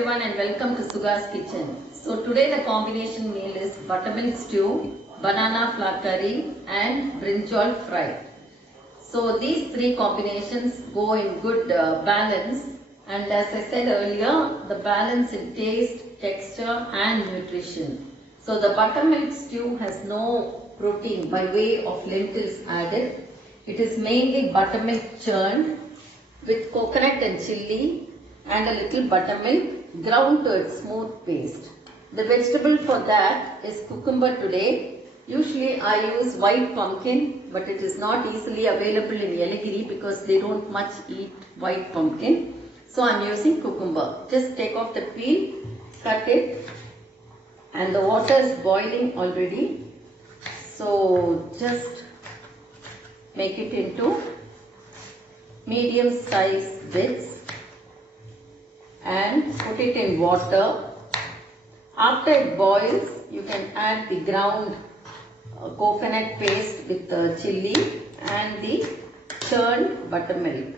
everyone and welcome to Suga's kitchen. So today the combination meal is buttermilk stew, banana flour curry and brinjal fry. So these three combinations go in good balance, and as I said earlier, the balance in taste, texture and nutrition. So the buttermilk stew has no protein by way of lentils added. It is mainly buttermilk churned with coconut and chilli and a little buttermilk ground to its smooth paste. The vegetable for that is cucumber today. Usually I use white pumpkin, but it is not easily available in Yeligiri because they don't much eat white pumpkin. So I am using cucumber. Just take off the peel, cut it, and the water is boiling already. So just make it into medium sized bits and put it in water. After it boils, you can add the ground coconut paste with the chilli and the churned buttermilk.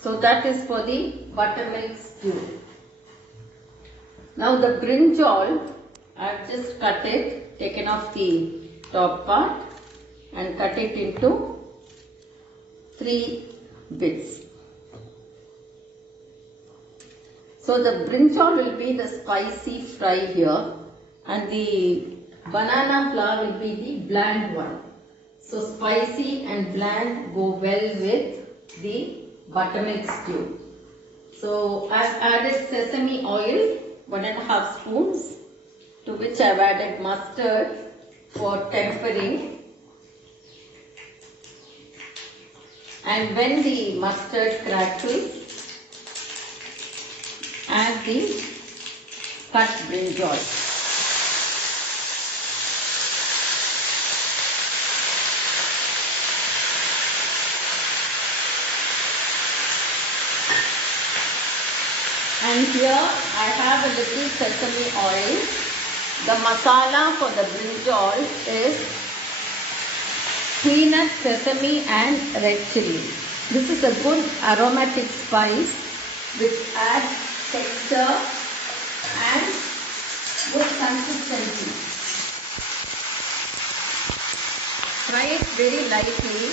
So that is for the buttermilk stew. Now the brinjal, I have just cut it, taken off the top part and cut it into 3 bits. So the brinjal will be the spicy fry here, and the banana flour will be the bland one. So spicy and bland go well with the buttermilk stew. So I have added sesame oil, 1.5 spoons, to which I have added mustard for tempering. And when the mustard crackles, add the cut brinjal. And here I have a little sesame oil. The masala for the brinjal is peanut, sesame and red chilli. This is a good aromatic spice which adds texture and good consistency. Fry it very lightly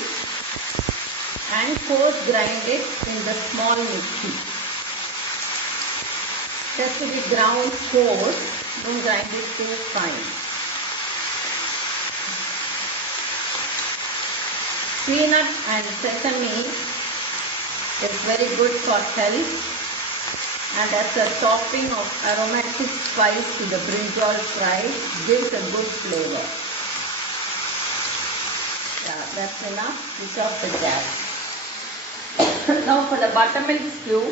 and coarse grind it in the small mixie. Just to be ground coarse, don't grind it too fine. Peanut and sesame is very good for health, and as a topping of aromatic spice to the brinjal fry, gives a good flavor. Yeah, that's enough. Switch off the gas. Now for the buttermilk stew,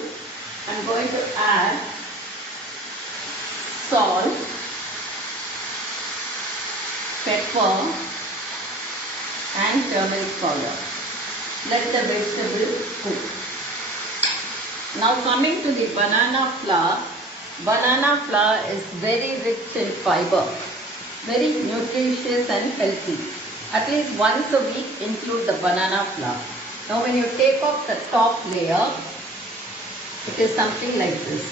I'm going to add salt, pepper and turmeric powder. Let the vegetable cook. Now coming to the banana flour is very rich in fiber, very nutritious and healthy. At least once a week include the banana flour. Now when you take off the top layer, it is something like this.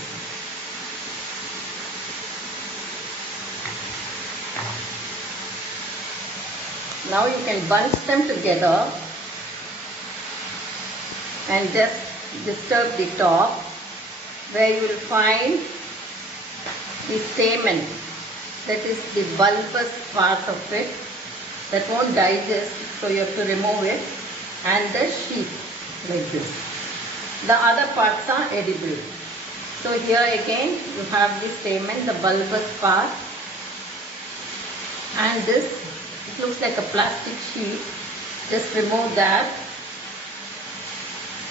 Now you can bunch them together and just disturb the top, where you will find the stamen, that is the bulbous part of it that won't digest, so you have to remove it, and the sheath like this. The other parts are edible. So here again you have the stamen, the bulbous part, and this, it looks like a plastic sheet. Just remove that.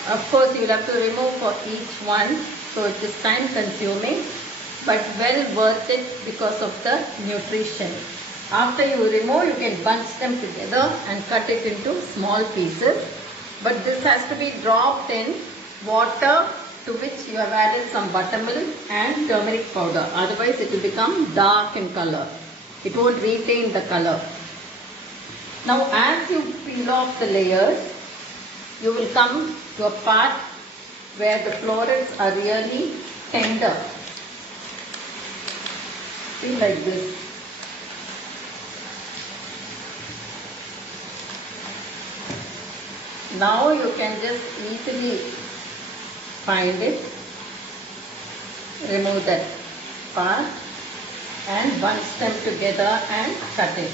Of course you will have to remove for each one, so it is time consuming but well worth it because of the nutrition. After you remove, you can bunch them together and cut it into small pieces, but this has to be dropped in water to which you have added some buttermilk and turmeric powder, otherwise it will become dark in color. It won't retain the color. Now as you peel off the layers, you will come to a part where the florets are really tender. See, like this. Now you can just easily find it, remove that part and bunch them together and cut it.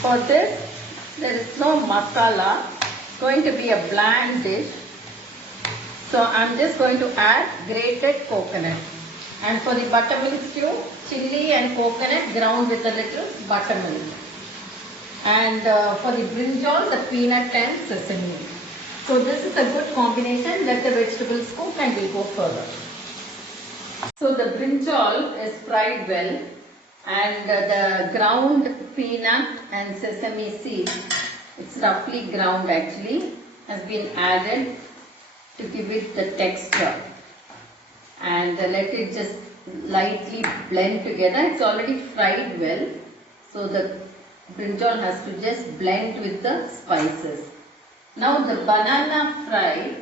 For this, there is no masala. It's going to be a bland dish. So I'm just going to add grated coconut. And for the buttermilk stew, chilli and coconut ground with a little buttermilk. And for the brinjal, the peanut and sesame. So this is a good combination. Let the vegetables cook and we'll go further. So the brinjal is fried well. And the ground peanut and sesame seeds, it's roughly ground actually, has been added to give it the texture. And let it just lightly blend together. It's already fried well. So the brinjal has to just blend with the spices. Now the banana fry,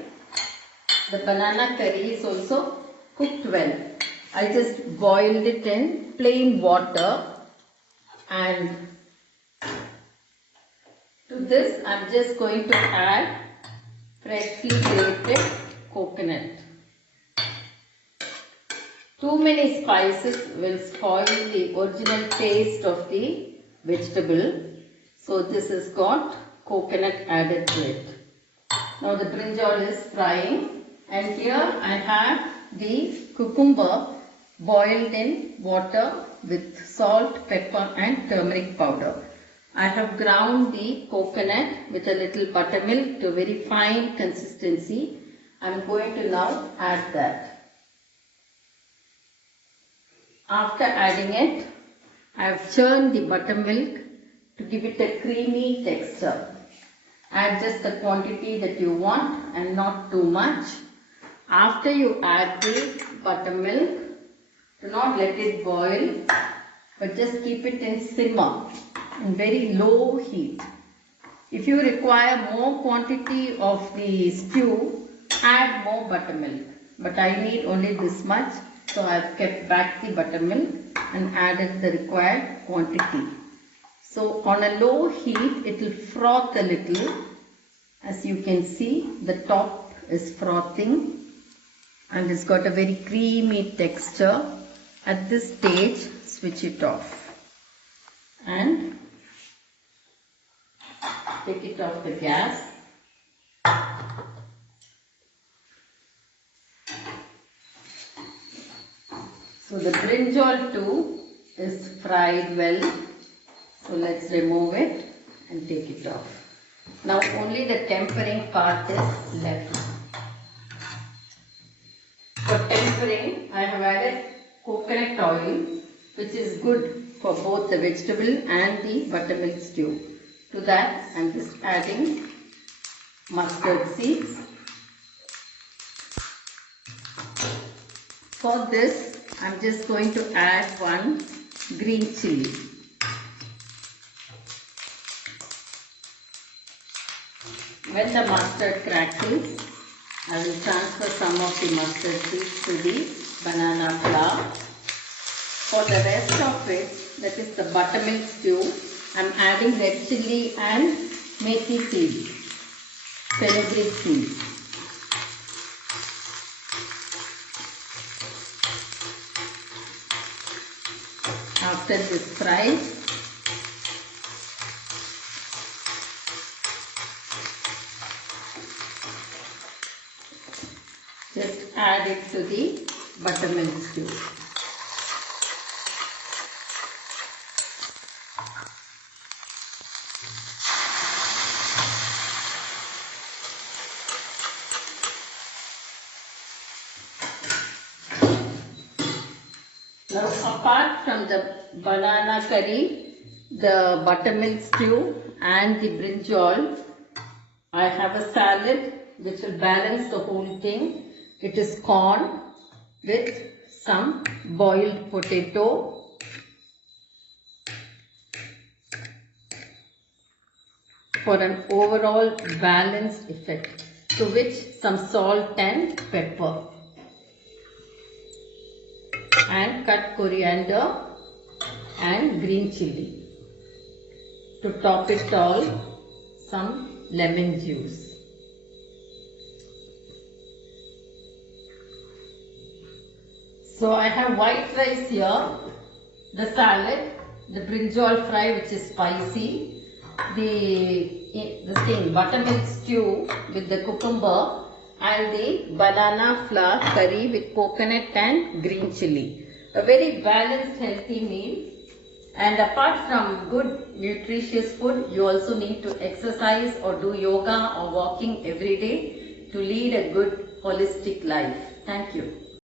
the banana curry is also cooked well. I just boiled it in plain water, and to this I am just going to add freshly grated coconut. Too many spices will spoil the original taste of the vegetable. So this has got coconut added to it. Now the brinjal is frying, and here I have the cucumber boiled in water with salt, pepper and turmeric powder. I have ground the coconut with a little buttermilk to a very fine consistency. I am going to now add that. After adding it, I have churned the buttermilk to give it a creamy texture. Add just the quantity that you want and not too much. After you add the buttermilk, do not let it boil, but just keep it in simmer in very low heat. If you require more quantity of the stew, add more buttermilk. But I need only this much, so I have kept back the buttermilk and added the required quantity. So on a low heat, it will froth a little. As you can see, the top is frothing and it's got a very creamy texture. At this stage, switch it off and take it off the gas. So the brinjal too is fried well. So let's remove it and take it off. Now only the tempering part is left. For tempering, I have added coconut oil, which is good for both the vegetable and the buttermilk stew. To that, I am just adding mustard seeds. For this, I am just going to add one green chilli. When the mustard crackles, I will transfer some of the mustard seeds to the banana flour. For the rest of it, that is the buttermilk stew, I am adding red chilli and methi seeds, fenugreek seeds. After this fry, just add it to the buttermilk stew. Now, apart from the banana curry, the buttermilk stew and the brinjal, I have a salad which will balance the whole thing. It is corn with some boiled potato, for an overall balanced effect. To which some salt and pepper. And cut coriander and green chilli. To top it all, some lemon juice. So I have white rice here, the salad, the brinjal fry which is spicy, the buttermilk stew with the cucumber, and the banana flour curry with coconut and green chilli. A very balanced, healthy meal. And apart from good nutritious food, you also need to exercise or do yoga or walking every day to lead a good holistic life. Thank you.